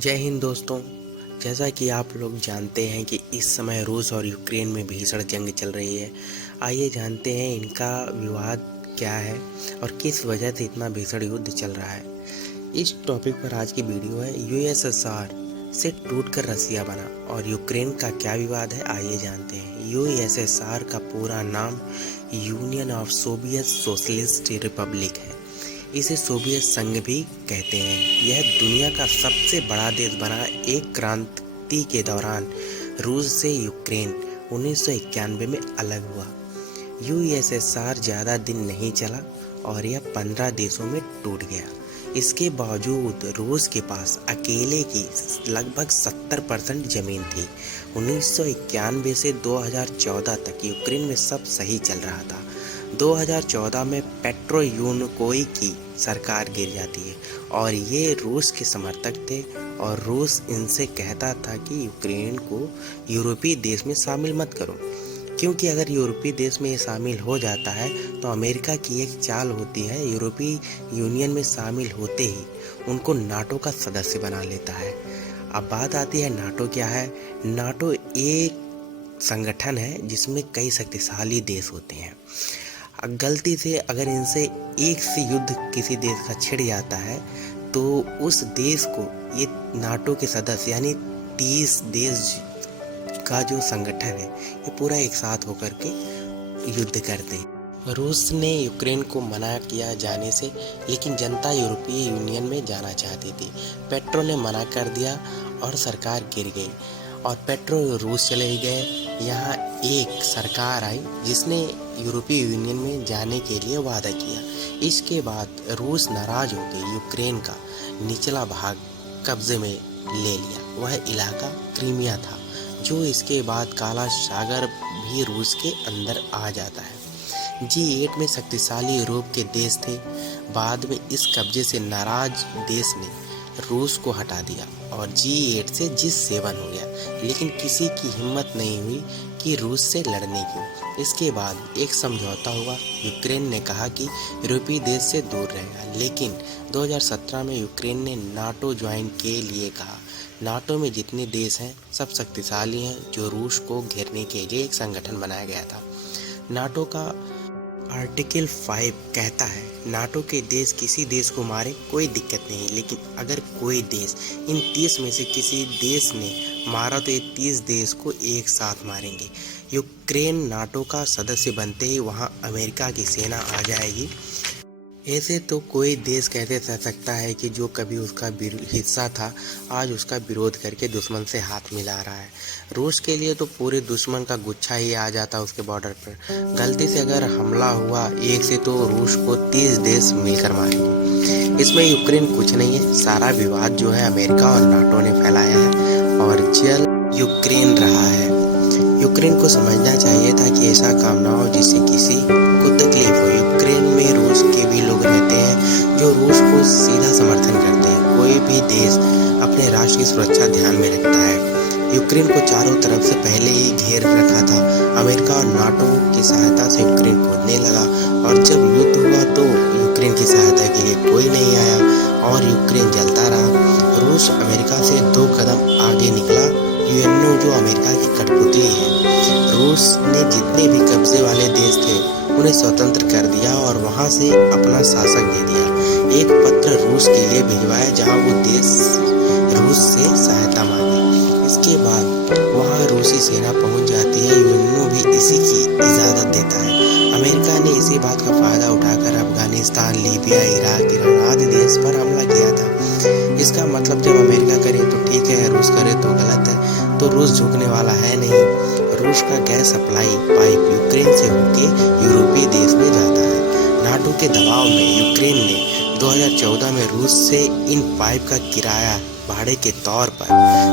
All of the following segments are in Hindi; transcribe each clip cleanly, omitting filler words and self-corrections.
जय हिंद दोस्तों। जैसा कि आप लोग जानते हैं कि इस समय रूस और यूक्रेन में भीषण जंग चल रही है। आइए जानते हैं इनका विवाद क्या है और किस वजह से इतना भीषण युद्ध चल रहा है। इस टॉपिक पर आज की वीडियो है। यूएसएसआर से टूटकर रसिया बना और यूक्रेन का क्या विवाद है, आइए जानते हैं। यूएसएसआर का पूरा नाम union of Soviet socialist Republic है। इसे सोवियत संघ भी कहते हैं। यह दुनिया का सबसे बड़ा देश बना। एक क्रांति के दौरान रूस से यूक्रेन 1991 में अलग हुआ। यूएसएसआर ज़्यादा दिन नहीं चला और यह 15 देशों में टूट गया। इसके बावजूद रूस के पास अकेले की लगभग 70% जमीन थी। 1991 से 2014 तक यूक्रेन में सब सही चल रहा था। 2014 में पेट्रो यूनकोई की सरकार गिर जाती है और ये रूस के समर्थक थे और रूस इनसे कहता था कि यूक्रेन को यूरोपीय देश में शामिल मत करो, क्योंकि अगर यूरोपीय देश में ये शामिल हो जाता है तो अमेरिका की एक चाल होती है, यूरोपीय यूनियन में शामिल होते ही उनको नाटो का सदस्य बना लेता है। अब बात आती है नाटो क्या है। नाटो एक संगठन है जिसमें कई शक्तिशाली देश होते हैं। गलती से अगर इनसे एक से युद्ध किसी देश का छिड़ जाता है तो उस देश को ये नाटो के सदस्य यानी 30 देश का जो संगठन है ये पूरा एक साथ होकर के युद्ध करते हैं। रूस ने यूक्रेन को मना किया जाने से, लेकिन जनता यूरोपीय यूनियन में जाना चाहती थी। पेट्रो ने मना कर दिया और सरकार गिर गई और पेट्रो रूस चले गए। यहाँ एक सरकार आई जिसने यूरोपीय यूनियन में जाने के लिए वादा किया। इसके बाद रूस नाराज हो गई, यूक्रेन का निचला भाग कब्जे में ले लिया। वह इलाका क्रीमिया था, जो इसके बाद काला सागर भी रूस के अंदर आ जाता है। G8 में शक्तिशाली यूरोप के देश थे। बाद में इस कब्जे से नाराज देश ने रूस को हटा दिया और G8 से G7 हो गया, लेकिन किसी की हिम्मत नहीं हुई कि रूस से लड़ने की। इसके बाद एक समझौता हुआ। यूक्रेन ने कहा कि यूरोपीय देश से दूर रहेगा, लेकिन 2017 में यूक्रेन ने नाटो ज्वाइन के लिए कहा। नाटो में जितने देश हैं सब शक्तिशाली हैं, जो रूस को घेरने के लिए एक संगठन बनाया गया था। नाटो का आर्टिकल 5 कहता है नाटो के देश किसी देश को मारे कोई दिक्कत नहीं, लेकिन अगर कोई देश इन 30 में से किसी देश ने मारा तो ये 30 देश को एक साथ मारेंगे। यूक्रेन नाटो का सदस्य बनते ही वहाँ अमेरिका की सेना आ जाएगी। ऐसे तो कोई देश कैसे सह सकता है कि जो कभी उसका हिस्सा था आज उसका विरोध करके दुश्मन से हाथ मिला रहा है। रूस के लिए तो पूरे दुश्मन का गुच्छा ही आ जाता उसके बॉर्डर पर। गलती से अगर हमला हुआ एक से तो रूस को 30 देश मिलकर मारेंगे। इसमें यूक्रेन कुछ नहीं है। सारा विवाद जो है अमेरिका और नाटो ने फैलाया है और जल यूक्रेन रहा है। यूक्रेन को समझना चाहिए था कि ऐसा काम ना हो जिससे किसी को तकलीफ हो। यूक्रेन में रूस के भी लोग रहते हैं जो रूस को सीधा समर्थन करते हैं। कोई भी देश अपने राष्ट्र की सुरक्षा ध्यान में रखता है। यूक्रेन को चारों तरफ से पहले ही घेर रखा था। अमेरिका और नाटो की सहायता से यूक्रेन कूदने लगा और जब युद्ध हुआ तो यूक्रेन की सहायता के लिए कोई नहीं आया और यूक्रेन जलता रहा। रूस अमेरिका से 2 कदम आगे निकला। यूएनओ जो अमेरिका की कठपुतली है, रूस ने जितने भी कब्जे वाले देश थे उन्हें स्वतंत्र कर दिया और वहां से अपना शासक दे दिया। एक पत्र रूस के लिए भिजवाया जहां वो देश रूस से सहायता मांगे। इसके बाद वहां रूसी सेना पहुंच जाती है। यूएनओ भी इसी की इजाजत देता है। अमेरिका ने इसी बात का फायदा उठाकर अफगानिस्तान, लीबिया, इराक, ईरान आदि देश पर हमला किया था। इसका मतलब जब अमेरिका करे तो ठीक है, रूस करे तो गलत है। तो रूस झुकने वाला है नहीं। रूस का गैस सप्लाई पाइप यूक्रेन से होके यूरोपीय देश में जाता है। नाटो के दबाव में यूक्रेन ने 2014 में रूस से इन पाइप का किराया भाड़े के तौर पर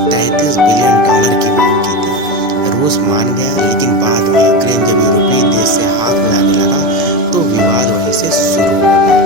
$33 बिलियन की मांग की थी। रूस मान गया, लेकिन बाद में यूक्रेन जब यूरोपीय देश से हाथ मिलाने लगा तो विवाद वहीं से शुरू हो गया।